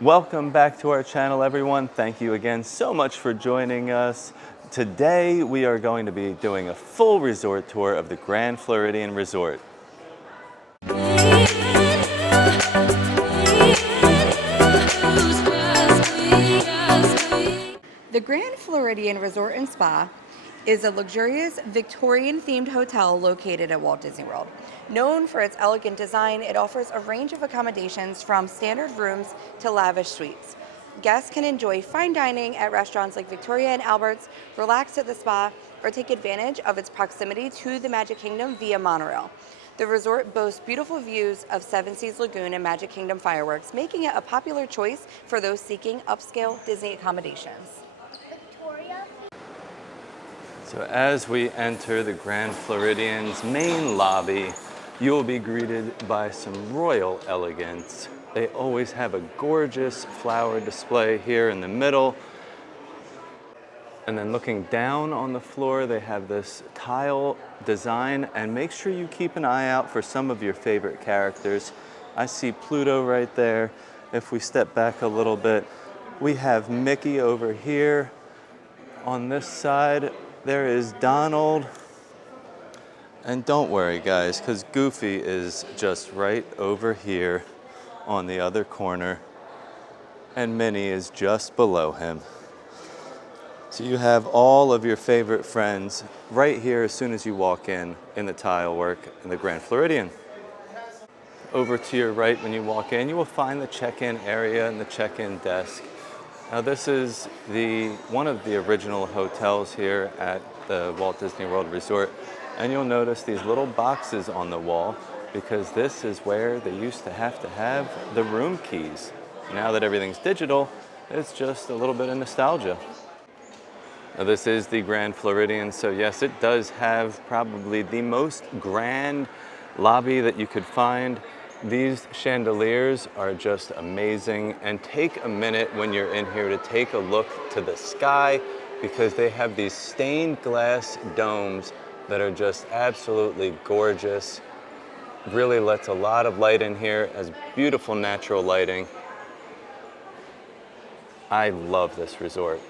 Welcome back to our channel, everyone. Thank you again so much for joining us. Today, we are going to be doing a full resort tour of the Grand Floridian Resort. The Grand Floridian Resort and Spa is a luxurious Victorian-themed hotel located at Walt Disney World. Known for its elegant design, it offers a range of accommodations from standard rooms to lavish suites. Guests can enjoy fine dining at restaurants like Victoria and Albert's, relax at the spa, or take advantage of its proximity to the Magic Kingdom via monorail. The resort boasts beautiful views of Seven Seas Lagoon and Magic Kingdom fireworks, making it a popular choice for those seeking upscale Disney accommodations. So as we enter the Grand Floridian's main lobby, you will be greeted by some royal elegance. They always have a gorgeous flower display here in the middle. And then looking down on the floor, they have this tile design, and make sure you keep an eye out for some of your favorite characters. I see Pluto right there. If we step back a little bit, we have Mickey over here. On this side, there is Donald. And don't worry, guys, because Goofy is just right over here on the other corner, and Minnie is just below him. So you have all of your favorite friends right here as soon as you walk in the tile work in the Grand Floridian. Over to your right when you walk in, you will find the check-in area and the check-in desk. Now this is one of the original hotels here at the Walt Disney World Resort, and you'll notice these little boxes on the wall because this is where they used to have the room keys. Now that everything's digital, it's just a little bit of nostalgia. Now this is the Grand Floridian, so yes, it does have probably the most grand lobby that you could find. These chandeliers are just amazing, and take a minute when you're in here to take a look to the sky because they have these stained glass domes that are just absolutely gorgeous. Really lets a lot of light in here, as beautiful natural lighting. I love this resort.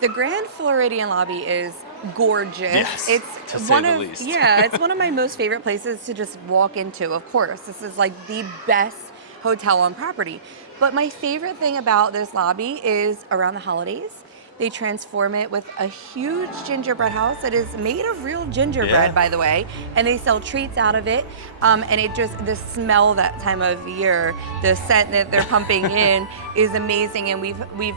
The Grand Floridian lobby is gorgeous. Yes, it's to say the least. Yeah, it's one of my most favorite places to just walk into. Of course, this is like the best hotel on property. But my favorite thing about this lobby is around the holidays, they transform it with a huge gingerbread house that is made of real gingerbread, by the way, and they sell treats out of it. And it just, the smell that time of year, the scent that they're pumping in is amazing. And we've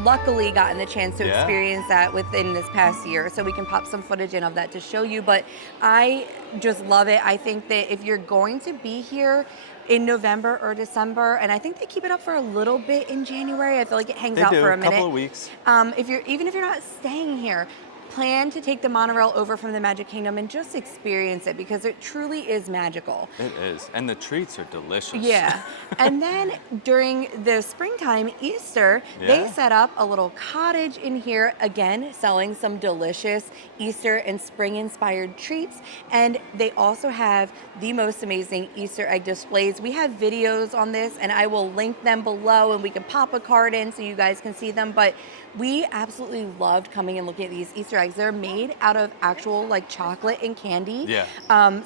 luckily gotten the chance to experience that within this past year, so we can pop some footage in of that to show you. But I just love it. I think that if you're going to be here in November or December, and I think they keep it up for a little bit in January, I feel like it hangs out for a minute. Couple of weeks. Even if you're not staying here, plan to take the monorail over from the Magic Kingdom and just experience it because it truly is magical. It is, and the treats are delicious. Yeah, and then during the springtime, Easter, they set up a little cottage in here, again, selling some delicious Easter and spring-inspired treats, and they also have the most amazing Easter egg displays. We have videos on this, and I will link them below, and we can pop a card in so you guys can see them, but we absolutely loved coming and looking at these Easter eggs. They're made out of actual like chocolate and candy. Yeah.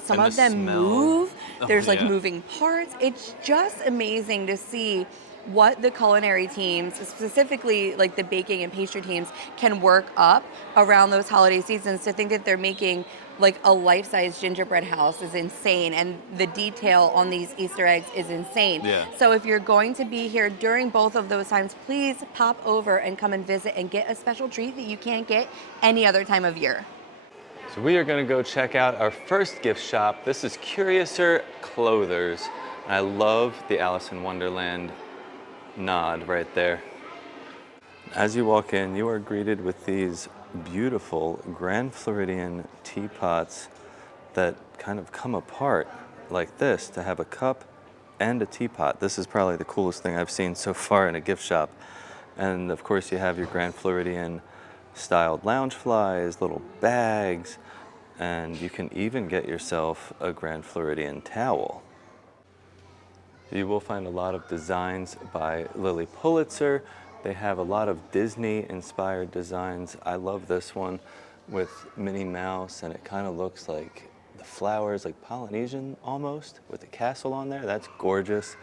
Some of them move. There's like moving parts. It's just amazing to see what the culinary teams, specifically like the baking and pastry teams, can work up around those holiday seasons. To think that they're making like a life-size gingerbread house is insane, and the detail on these Easter eggs is insane. Yeah. So if you're going to be here during both of those times, please pop over and come and visit and get a special treat that you can't get any other time of year. So we are going to go check out our first gift shop. This is Curiouser Clothers. I love the Alice in Wonderland nod right there. As you walk in, you are greeted with these beautiful Grand Floridian teapots that kind of come apart like this to have a cup and a teapot. This is probably the coolest thing I've seen so far in a gift shop. And of course you have your Grand Floridian styled lounge flies, little bags, and you can even get yourself a Grand Floridian towel. You will find a lot of designs by Lily Pulitzer. They have a lot of Disney-inspired designs. I love this one with Minnie Mouse, and it kind of looks like the flowers, like Polynesian almost, with the castle on there. That's gorgeous.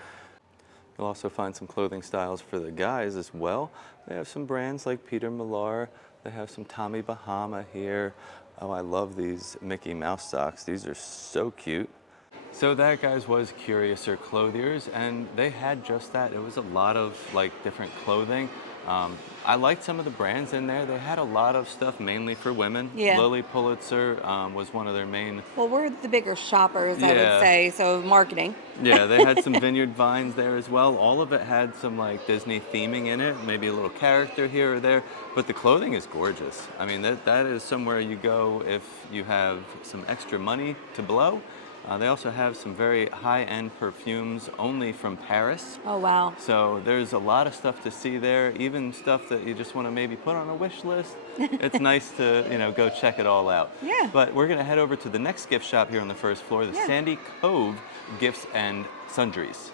You'll also find some clothing styles for the guys as well. They have some brands like Peter Millar. They have some Tommy Bahama here. Oh, I love these Mickey Mouse socks. These are so cute. So that, guys, was Curiouser Clothiers, and they had just that. It was a lot of like different clothing. I liked some of the brands in there. They had a lot of stuff mainly for women. Yeah. Lily Pulitzer was one of their main. Well, we're the bigger shoppers, I would say, so marketing. Yeah, they had some vineyard vines there as well. All of it had some like Disney theming in it, maybe a little character here or there, but the clothing is gorgeous. I mean, that is somewhere you go if you have some extra money to blow. They also have some very high-end perfumes only from Paris. Oh, wow. So there's a lot of stuff to see there, even stuff that you just want to maybe put on a wish list. It's nice to, go check it all out. Yeah. But we're going to head over to the next gift shop here on the first floor, the Sandy Cove Gifts and Sundries.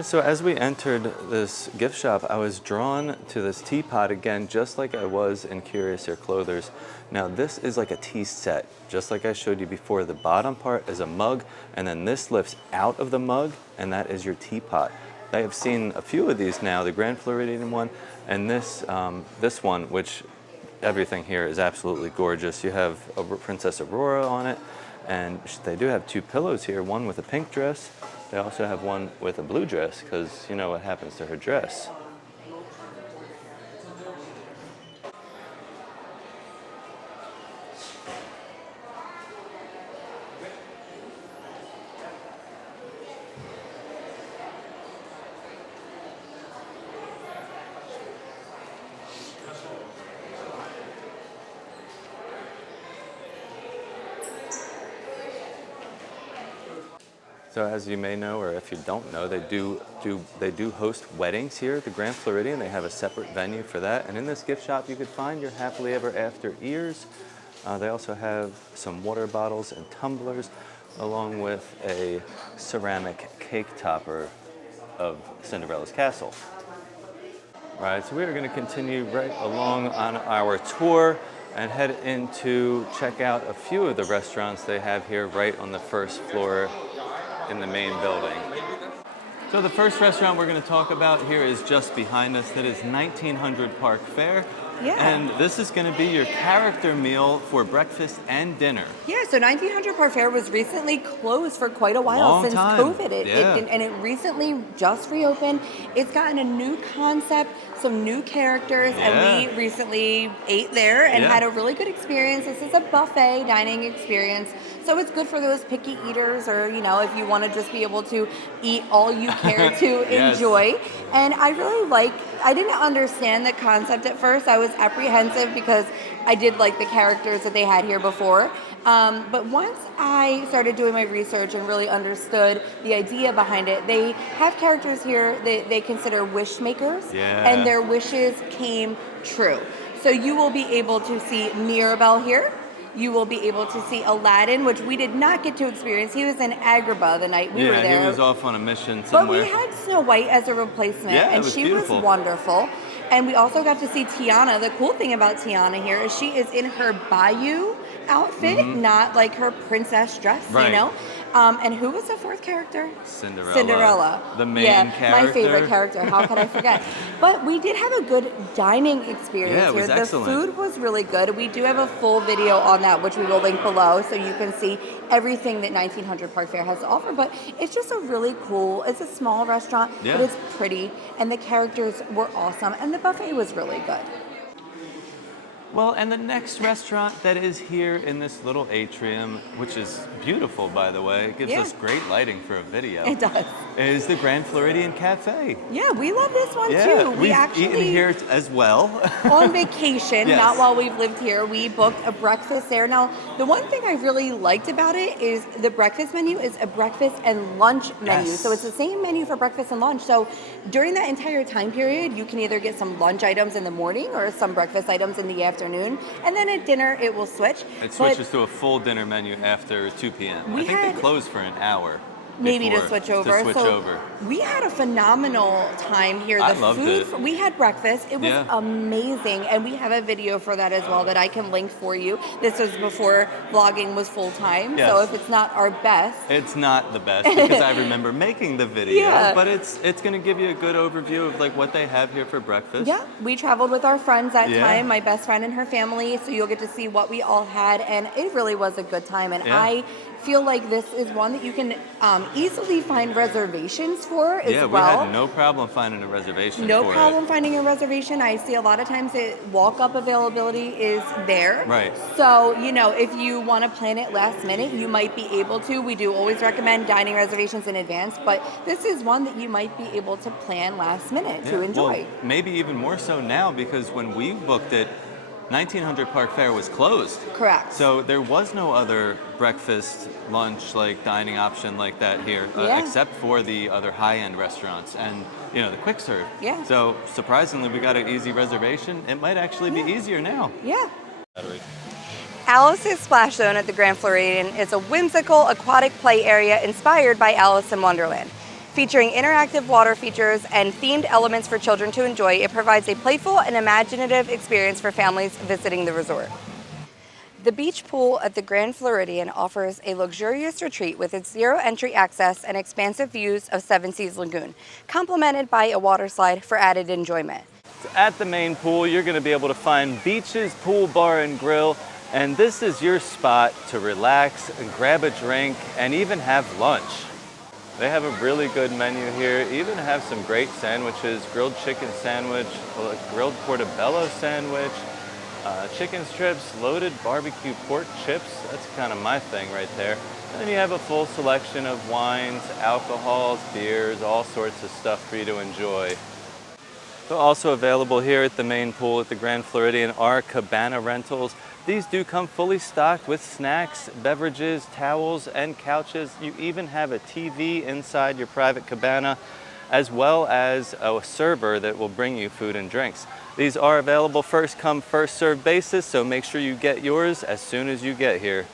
So as we entered this gift shop, I was drawn to this teapot again, just like I was in Curiouser Clothiers. Now this is like a tea set, just like I showed you before. The bottom part is a mug, and then this lifts out of the mug, and that is your teapot. I have seen a few of these now, the Grand Floridian one, and this one, which everything here is absolutely gorgeous. You have a Princess Aurora on it, and they do have two pillows here, one with a pink dress. They also have one with a blue dress, because you know what happens to her dress. So as you may know, or if you don't know, they do host weddings here at the Grand Floridian. They have a separate venue for that. And in this gift shop, you could find your happily ever after ears. They also have some water bottles and tumblers, along with a ceramic cake topper of Cinderella's castle. All right, so we are going to continue right along on our tour and head in to check out a few of the restaurants they have here right on the first floor in the main building. So the first restaurant we're going to talk about here is just behind us. That is 1900 Park Fare. Yeah. And this is going to be your character meal for breakfast and dinner. Yeah, so 1900 Park Fare was recently closed for quite a while Long since time. COVID. Yeah. And it recently just reopened. It's gotten a new concept, some new characters, and we recently ate there and had a really good experience. This is a buffet dining experience, so it's good for those picky eaters, or if you want to just be able to eat all you care to enjoy. And I didn't understand the concept at first. I was apprehensive because I did like the characters that they had here before. But once I started doing my research and really understood the idea behind it, they have characters here that they consider wish makers, and their wishes came true. So you will be able to see Mirabelle here. You will be able to see Aladdin, which we did not get to experience. He was in Agrabah the night we were there. Yeah, he was off on a mission somewhere. But we had Snow White as a replacement, and she beautiful. was wonderful. And we also got to see Tiana. The cool thing about Tiana here is she is in her Bayou outfit, not like her princess dress, And who was the fourth character? Cinderella. The main character. My favorite character. How could I forget? But we did have a good dining experience here. It was excellent. The food was really good. We do have a full video on that, which we will link below, so you can see everything that 1900 Park Fare has to offer. But it's just a really cool, it's a small restaurant, but it's pretty, and the characters were awesome, and the buffet was really good. Well, and the next restaurant that is here in this little atrium, which is beautiful, by the way, it gives us great lighting for a video. It does. Is the Grand Floridian Cafe. Yeah, we love this one too. We've eaten here as well. On vacation, not while we've lived here, we booked a breakfast there. Now, the one thing I really liked about it is the breakfast menu is a breakfast and lunch menu. So it's the same menu for breakfast and lunch. So during that entire time period, you can either get some lunch items in the morning or some breakfast items in the afternoon. And then at dinner, it will switch. It switches to a full dinner menu after 2 p.m. I think they close for an hour. maybe to before, switch over. To switch over. We had a phenomenal time here. I loved it. We had breakfast. It was Yeah. amazing, and we have a video for that as well that I can link for you. This was before vlogging was full time, Yes. so if it's not our best, It's not the best because I remember making the video, Yeah. but it's going to give you a good overview of like what they have here for breakfast. yeah, we traveled with our friends that Yeah. time, my best friend and her family, so you'll get to see what we all had, and it really was a good time. And Yeah. I feel like this is one that you can easily find reservations for as Yeah, we well. had no problem finding a reservation No for problem finding a reservation. I see a lot of times that walk-up availability is there. Right. So, you know, if you want to plan it last minute, you might be able to. We do always recommend dining reservations in advance, but this is one that you might be able to plan last minute to enjoy. Well, maybe even more so now because when we booked it, 1900 Park Fair was closed. Correct. So there was no other breakfast, lunch, like dining option like that here, Yeah. except for the other high-end restaurants and the quick serve. Yeah. So surprisingly, we got an easy reservation. It might actually be easier now. Yeah. Alice's Splash Zone at the Grand Floridian is a whimsical aquatic play area inspired by Alice in Wonderland. Featuring interactive water features and themed elements for children to enjoy, it provides a playful and imaginative experience for families visiting the resort. The beach pool at the Grand Floridian offers a luxurious retreat with its zero entry access and expansive views of Seven Seas Lagoon, complemented by a water slide for added enjoyment. At the main pool, you're going to be able to find beaches, pool, bar, and grill. And this is your spot to relax and grab a drink and even have lunch. They have a really good menu here, even have some great sandwiches, grilled chicken sandwich, grilled portobello sandwich, chicken strips, loaded barbecue pork chips. That's kind of my thing right there. And then you have a full selection of wines, alcohols, beers, all sorts of stuff for you to enjoy. So also available here at the main pool at the Grand Floridian are cabana rentals. These do come fully stocked with snacks, beverages, towels, and couches. You even have a TV inside your private cabana, as well as a server that will bring you food and drinks. These are available first come, first served basis, so make sure you get yours as soon as you get here.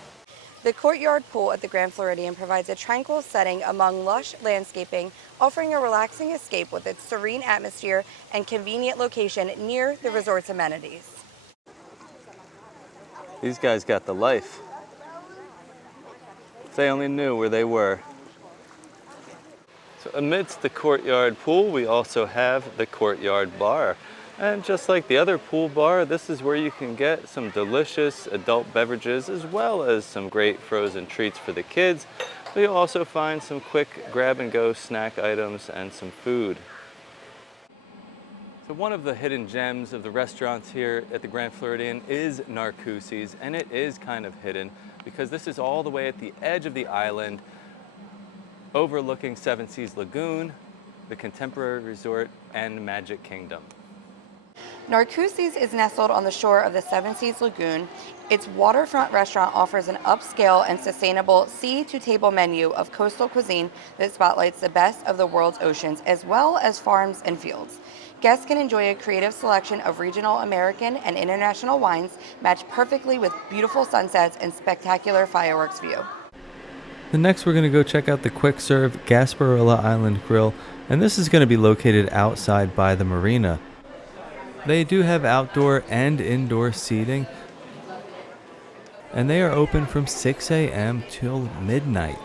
The Courtyard pool at the Grand Floridian provides a tranquil setting among lush landscaping, offering a relaxing escape with its serene atmosphere and convenient location near the resort's amenities. These guys got the life. If they only knew where they were. So amidst the Courtyard pool, we also have the Courtyard bar. And just like the other pool bar, this is where you can get some delicious adult beverages as well as some great frozen treats for the kids. But you'll also find some quick grab-and-go snack items and some food. So one of the hidden gems of the restaurants here at the Grand Floridian is Narcoossee's, and it is kind of hidden because this is all the way at the edge of the island, overlooking Seven Seas Lagoon, the Contemporary Resort, and Magic Kingdom. Narcoossee's is nestled on the shore of the Seven Seas Lagoon. Its waterfront restaurant offers an upscale and sustainable sea-to-table menu of coastal cuisine that spotlights the best of the world's oceans, as well as farms and fields. Guests can enjoy a creative selection of regional American and international wines matched perfectly with beautiful sunsets and spectacular fireworks view. Next, we're going to go check out the quick serve Gasparilla Island Grill, and this is going to be located outside by the marina. They do have outdoor and indoor seating, and they are open from 6 a.m. till midnight.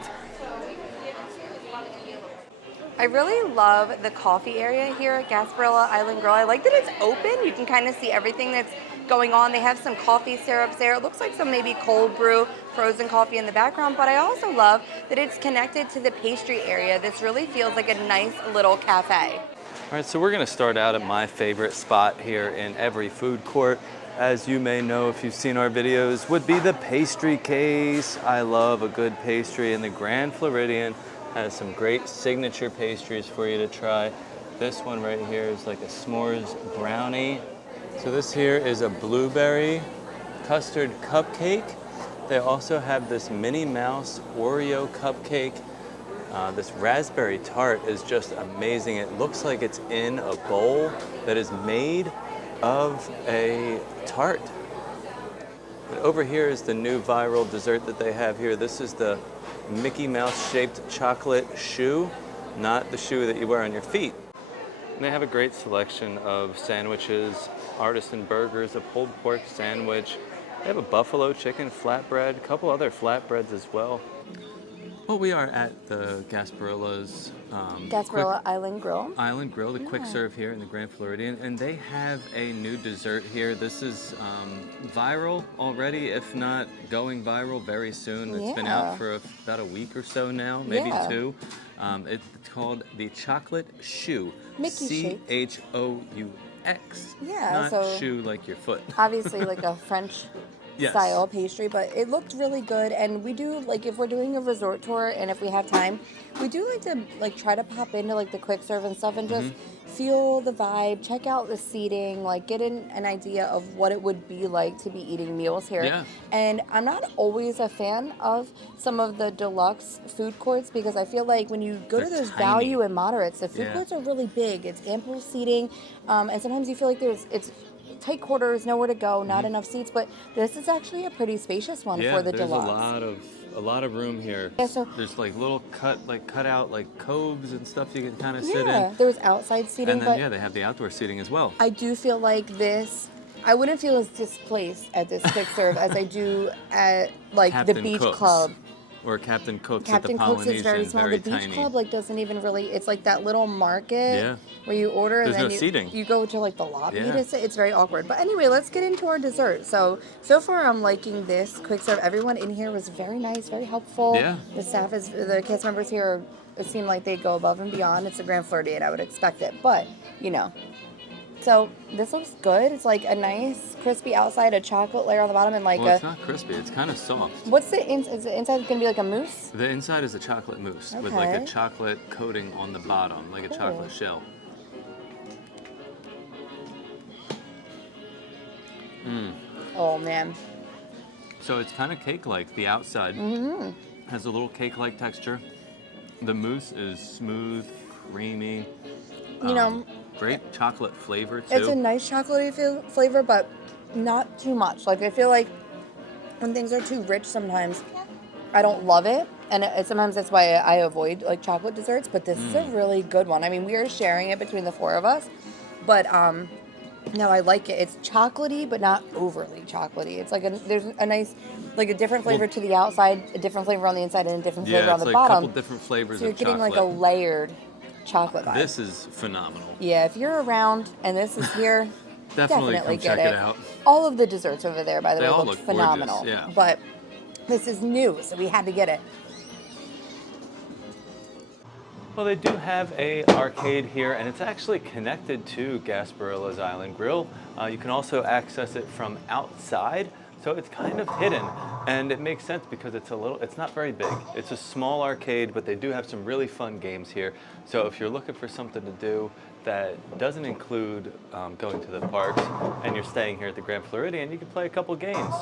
I really love the coffee area here at Gasparilla Island Grill. I like that it's open. You can kind of see everything that's going on. They have some coffee syrups there. It looks like some maybe cold brew frozen coffee in the background, but I also love that it's connected to the pastry area. This really feels like a nice little cafe. All right, so we're going to start out at my favorite spot here in every food court. As you may know if you've seen our videos, would be the pastry case. I love a good pastry, and the Grand Floridian has some great signature pastries for you to try. This one right here is like a s'mores brownie. So this here is a blueberry custard cupcake. They also have this Minnie Mouse Oreo cupcake. This raspberry tart is just amazing. It looks like it's in a bowl that is made of a tart. But over here is the new viral dessert that they have here. This is the Mickey Mouse shaped chocolate shoe, not the shoe that you wear on your feet. And they have a great selection of sandwiches, artisan burgers, a pulled pork sandwich. They have a buffalo chicken flatbread, a couple other flatbreads as well. Well, we are at the Gasparilla's Gasparilla Island Grill. Island Grill, the quick serve here in the Grand Floridian, and they have a new dessert here. This is viral already, if not going viral very soon. It's been out for about a week or so now, maybe two. It's called the chocolate choux. Mickey shaped. Choux. Yeah, not so shoe like your foot. obviously like a French style pastry, but it looked really good. And we do, like, if we're doing a resort tour and if we have time, we do like to like try to pop into like the quick serve and stuff and just feel the vibe, check out the seating, like get an idea of what it would be like to be eating meals here. Yeah. And I'm not always a fan of some of the deluxe food courts because I feel like when you go to those tiny. value and moderates, the food courts are really big. It's ample seating, and sometimes you feel like it's tight quarters, nowhere to go, not enough seats. But this is actually a pretty spacious one for the there's deluxe. a lot of room here. Yeah, so there's like little cut out like coves and stuff you can kind of sit yeah, in. there's outside seating, And then but they have the outdoor seating as well. I do feel like this. I wouldn't feel as displaced at this quick serve as I do at like Captain the beach Cook's. club. Or Captain Cook's Captain at the Cook's Polynesian, is very small. The beach tiny. club like doesn't even really. It's like that little market where you order There's and then no you, seating. you go to like the lobby Yeah. to sit. It's very awkward. But anyway, let's get into our dessert. So far I'm liking this quick serve. Everyone in here was very nice, very helpful. Yeah. The cast members here, it seemed like they go above and beyond. It's a Grand Floridian. I would expect it, but you know. So this looks good. It's like a nice crispy outside, a chocolate layer on the bottom, and like Well, it's not crispy. It's kind of soft. What's the inside? Is the inside going to be like a mousse? The inside is a chocolate mousse with like a chocolate coating on the bottom, like a chocolate shell. Oh man. So it's kind of cake-like. The outside has a little cake-like texture. The mousse is smooth, creamy. You know, great chocolate flavor too. it's a nice chocolatey flavor, but not too much. Like I feel like when things are too rich, sometimes I don't love it, and sometimes that's why I avoid like chocolate desserts. But this is a really good one. I mean, we are sharing it between the four of us, but no, I like it. It's chocolatey, but not overly chocolatey. It's like there's a nice, like a different flavor to the outside, a different flavor on the inside, and a different flavor on the like bottom. A couple different flavors So you're of getting chocolate. like a layered chocolate vibe. This is phenomenal. Yeah, if you're around and this is here, Definitely come get check it out. All of the desserts over there, by the They way, all look look phenomenal. gorgeous, yeah. But this is new, so we had to get it. Well, they do have a arcade here, and it's actually connected to Gasparilla's Island Grill. You can also access it from outside, so it's kind of hidden, and it makes sense because it's not very big. It's a small arcade, but they do have some really fun games here. So if you're looking for something to do that doesn't include going to the parks, and you're staying here at the Grand Floridian, you can play a couple games.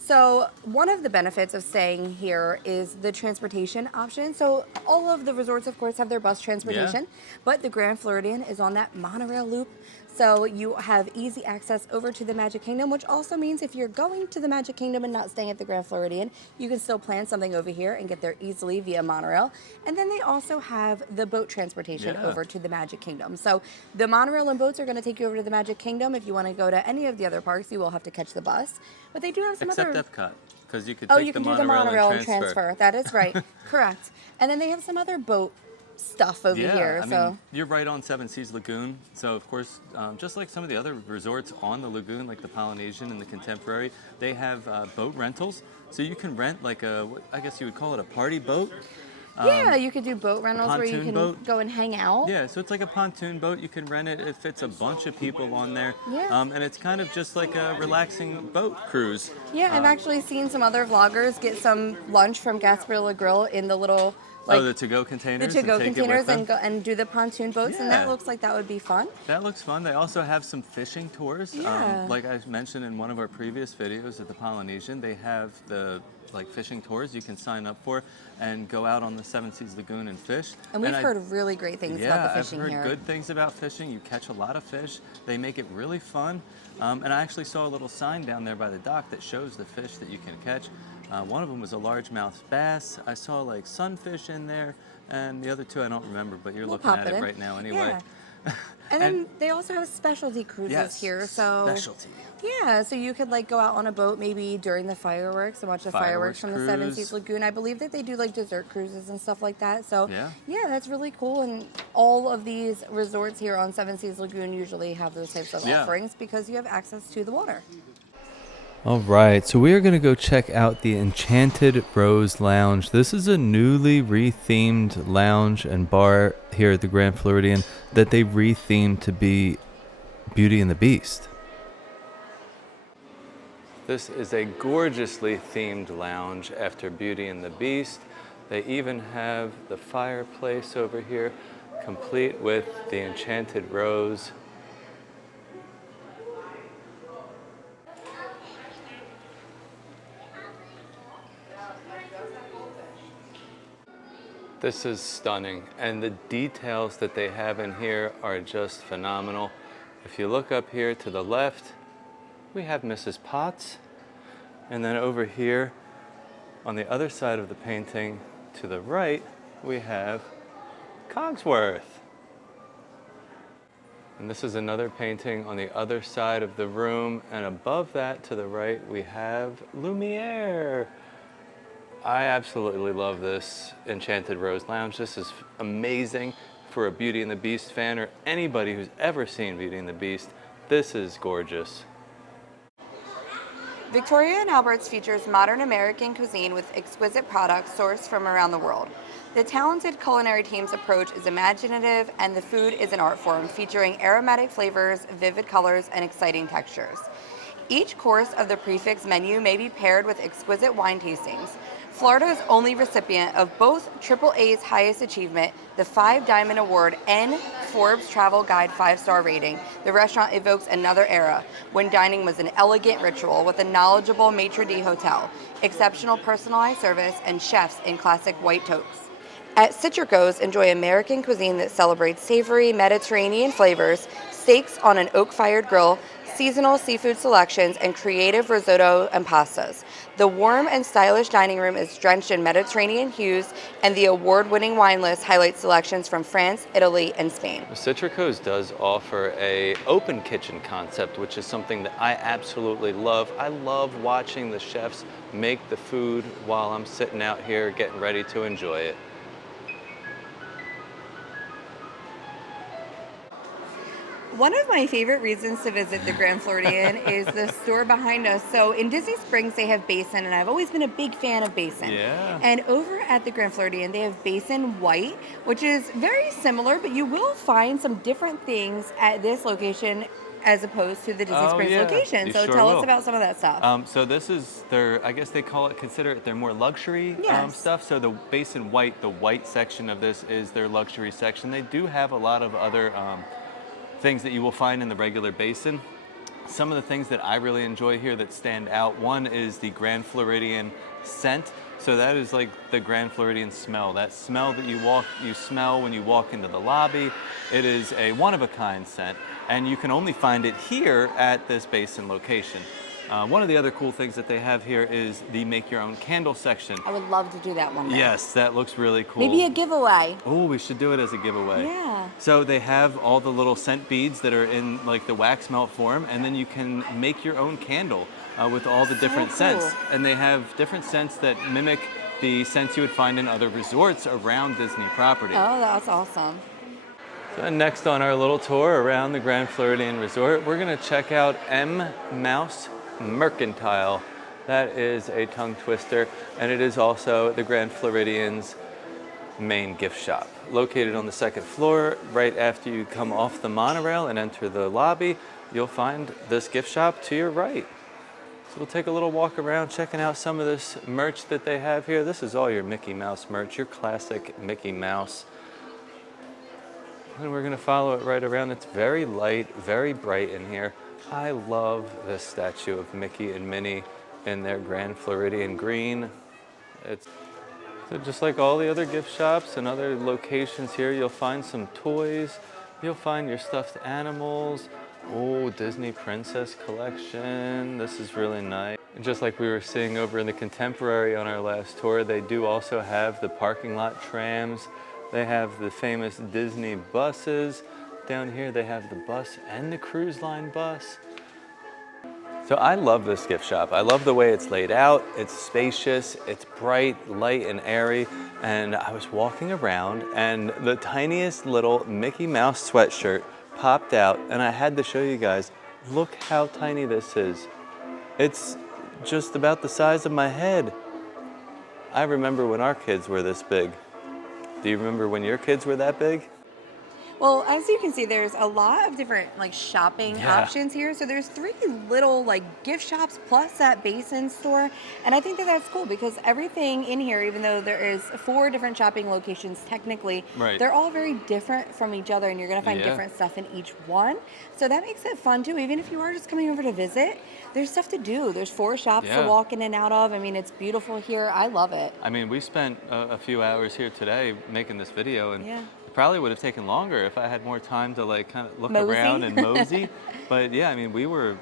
So one of the benefits of staying here is the transportation option. So all of the resorts, of course, have their bus transportation, but the Grand Floridian is on that monorail loop. So you have easy access over to the Magic Kingdom, which also means if you're going to the Magic Kingdom and not staying at the Grand Floridian, you can still plan something over here and get there easily via monorail. And then they also have the boat transportation over to the Magic Kingdom. So the monorail and boats are going to take you over to the Magic Kingdom. If you want to go to any of the other parks, you will have to catch the bus. But they do have some Except other... Epcot, because you could Oh, take you can the do the monorail and transfer. transfer. That is right. Correct. And then they have some other boat stuff over here. I mean, you're right on Seven Seas Lagoon. So, of course, just like some of the other resorts on the lagoon, like the Polynesian and the Contemporary, they have boat rentals. So you can rent like I guess you would call it a party boat. Yeah, you could do boat rentals where you pontoon can boat. go and hang out. Yeah, so it's like a pontoon boat. You can rent it. It fits a bunch of people on there. Yeah. And it's kind of just like a relaxing boat cruise. Yeah, I've actually seen some other vloggers get some lunch from Gasparilla Grill in the little the to-go containers. The to-go and take it with containers them. and go and do the pontoon boats, and that Yeah. looks like that would be fun. That looks fun. They also have some fishing tours. Yeah. Like I mentioned in one of our previous videos at the Polynesian, they have the fishing tours you can sign up for and go out on the Seven Seas Lagoon and fish. And we've heard really great things about the fishing I've heard here. good things about fishing. You catch a lot of fish. They make it really fun. And I actually saw a little sign down there by the dock that shows the fish that you can catch. One of them was a largemouth bass. I saw like sunfish in there, and the other two I don't remember, but you're We'll looking pop at it it in. right now anyway. Yeah. And then they also have specialty cruises Yes, here. So specialty. yeah, so you could like go out on a boat maybe during the fireworks and watch the fireworks from the Seven Seas cruise. Lagoon. I believe that they do like dessert cruises and stuff like that. So Yeah. yeah, that's really cool. And all of these resorts here on Seven Seas Lagoon usually have those types of Yeah. offerings because you have access to the water. All right, so we are going to go check out the Enchanted Rose Lounge. This is a newly rethemed lounge and bar here at the Grand Floridian that they rethemed to be Beauty and the Beast. This is a gorgeously themed lounge after Beauty and the Beast. They even have the fireplace over here, complete with the Enchanted Rose. This is stunning, and the details that they have in here are just phenomenal. If you look up here to the left, we have Mrs. Potts, and then over here on the other side of the painting to the right, we have Cogsworth. And this is another painting on the other side of the room, and above that to the right, we have Lumiere. I absolutely love this Enchanted Rose Lounge. This is amazing for a Beauty and the Beast fan or anybody who's ever seen Beauty and the Beast. This is gorgeous. Victoria and Albert's features modern American cuisine with exquisite products sourced from around the world. The talented culinary team's approach is imaginative, and the food is an art form featuring aromatic flavors, vivid colors, and exciting textures. Each course of the prefix menu may be paired with exquisite wine tastings. Florida's only recipient of both AAA's highest achievement, the 5-Diamond Award, and Forbes Travel Guide 5-star rating, the restaurant evokes another era, when dining was an elegant ritual with a knowledgeable maitre d' hotel, exceptional personalized service, and chefs in classic white toques. At Cítricos, enjoy American cuisine that celebrates savory Mediterranean flavors, steaks on an oak-fired grill, seasonal seafood selections, and creative risotto and pastas. The warm and stylish dining room is drenched in Mediterranean hues, and the award-winning wine list highlights selections from France, Italy, and Spain. Cítricos does offer an open kitchen concept, which is something that I absolutely love. I love watching the chefs make the food while I'm sitting out here getting ready to enjoy it. One of my favorite reasons to visit the Grand Floridian is the store behind us. So in Disney Springs, they have Basin, and I've always been a big fan of Basin. Yeah. And over at the Grand Floridian, they have Basin White, which is very similar, but you will find some different things at this location as opposed to the Disney Springs location. You So sure tell will. us about some of that stuff. So this is their, I guess they consider it their more luxury Yes. stuff. So the Basin White, the white section of this is their luxury section. They do have a lot of other things that you will find in the regular Basin. Some of the things that I really enjoy here that stand out, one is the Grand Floridian scent. So that is like the Grand Floridian smell. That smell that you smell when you walk into the lobby. It is a one-of-a-kind scent, and you can only find it here at this Basin location. One of the other cool things that they have here is the make your own candle section. I would love to do that one day. Yes, that looks really cool. Maybe a giveaway. Oh, we should do it as a giveaway. Yeah. So they have all the little scent beads that are in like the wax melt form, and then you can make your own candle with all the different scents. And they have different scents that mimic the scents you would find in other resorts around Disney property. Oh, that's awesome. So next on our little tour around the Grand Floridian Resort, we're gonna check out M. Mouse Mercantile. That is a tongue twister, and it is also the Grand Floridian's main gift shop. Located on the second floor, right after you come off the monorail and enter the lobby, you'll find this gift shop to your right. So we'll take a little walk around, checking out some of this merch that they have here. This is all your Mickey Mouse merch, your classic Mickey Mouse. And we're gonna follow it right around. It's very light, very bright in here. I love this statue of Mickey and Minnie in their Grand Floridian green. So just like all the other gift shops and other locations here, you'll find some toys. You'll find your stuffed animals. Oh, Disney Princess collection. This is really nice. And just like we were seeing over in the Contemporary on our last tour, they do also have the parking lot trams. They have the famous Disney buses. Down here they have the bus and the cruise line bus. So I love this gift shop. I love the way it's laid out. It's spacious, it's bright, light, and airy. And I was walking around and the tiniest little Mickey Mouse sweatshirt popped out, and I had to show you guys, look how tiny this is. It's just about the size of my head. I remember when our kids were this big. Do you remember when your kids were that big? Well, as you can see, there's a lot of different like shopping options here. So there's 3 little like gift shops plus that Basin store. And I think that that's cool because everything in here, even though there is 4 different shopping locations technically, they're all very different from each other, and you're going to find different stuff in each one. So that makes it fun too. Even if you are just coming over to visit, there's stuff to do. There's 4 shops to walk in and out of. I mean, it's beautiful here. I love it. I mean, we spent a few hours here today making this video, and it probably would have taken longer if I had more time to like kind of look around and mosey. But yeah, I mean, we were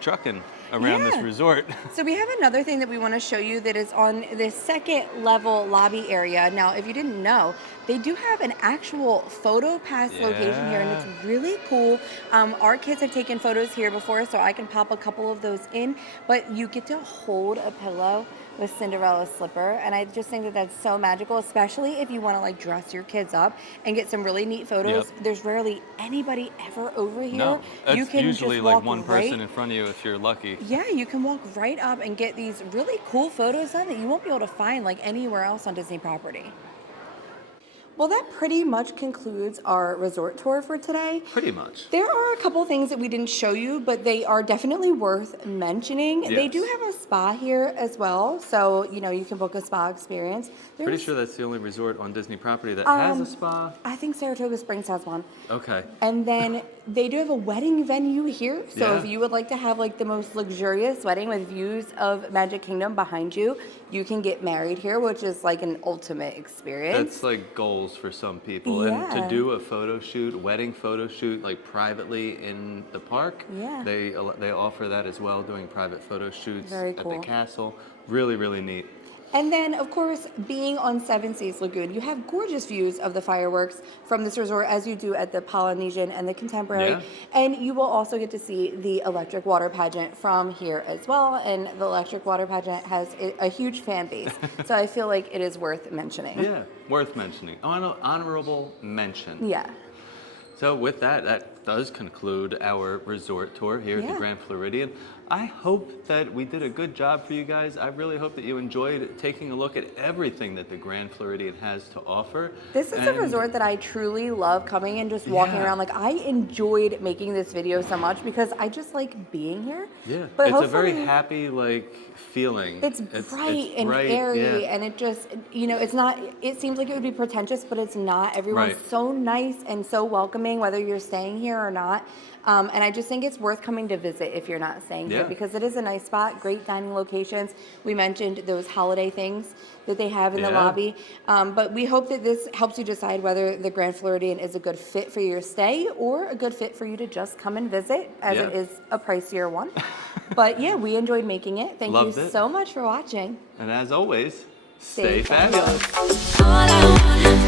trucking around this resort. So we have another thing that we want to show you that is on the 2nd level lobby area. Now, if you didn't know, they do have an actual photo pass location here, and it's really cool. Our kids have taken photos here before, so I can pop a couple of those in, but you get to hold a pillow with Cinderella's slipper, and I just think that that's so magical, especially if you want to like dress your kids up and get some really neat photos. There's rarely anybody ever over here. No, you it's can usually just like walk one person in front of you if you're lucky. Yeah, you can walk right up and get these really cool photos done that you won't be able to find like anywhere else on Disney property. Well, that pretty much concludes our resort tour for today. Pretty much. There are a couple things that we didn't show you, but they are definitely worth mentioning. Yes. They do have a spa here as well, so you know you can book a spa experience. Pretty sure that's the only resort on Disney property that has a spa. I think Saratoga Springs has one. Okay. And then they do have a wedding venue here, so if you would like to have like the most luxurious wedding with views of Magic Kingdom behind you, you can get married here, which is like an ultimate experience. That's like goals for some people. And to do a photo shoot, wedding photo shoot, like privately in the park, they offer that as well, doing private photo shoots at the castle. Really, really neat. And then, of course, being on Seven Seas Lagoon, you have gorgeous views of the fireworks from this resort, as you do at the Polynesian and the Contemporary. And you will also get to see the electric water pageant from here as well. And the electric water pageant has a huge fan base. So I feel like it is worth mentioning. Yeah, worth mentioning. Honorable mention. Yeah. So with that, that does conclude our resort tour here at the Grand Floridian. I hope that we did a good job for you guys. I really hope that you enjoyed taking a look at everything that the Grand Floridian has to offer. This is a resort that I truly love coming and just walking around. Like, I enjoyed making this video so much because I just like being here. Yeah, but it's a very happy, like, feeling. It's bright and airy, and it just, you know, it's not, it seems like it would be pretentious, but it's not. Everyone's so nice and so welcoming, whether you're staying here or not. And I just think it's worth coming to visit if you're not staying here because it is a nice spot, great dining locations. We mentioned those holiday things that they have in the lobby. But we hope that this helps you decide whether the Grand Floridian is a good fit for your stay or a good fit for you to just come and visit, as it is a pricier one. But yeah, we enjoyed making it. Thank you so much for watching. And as always, stay fabulous. All I wanna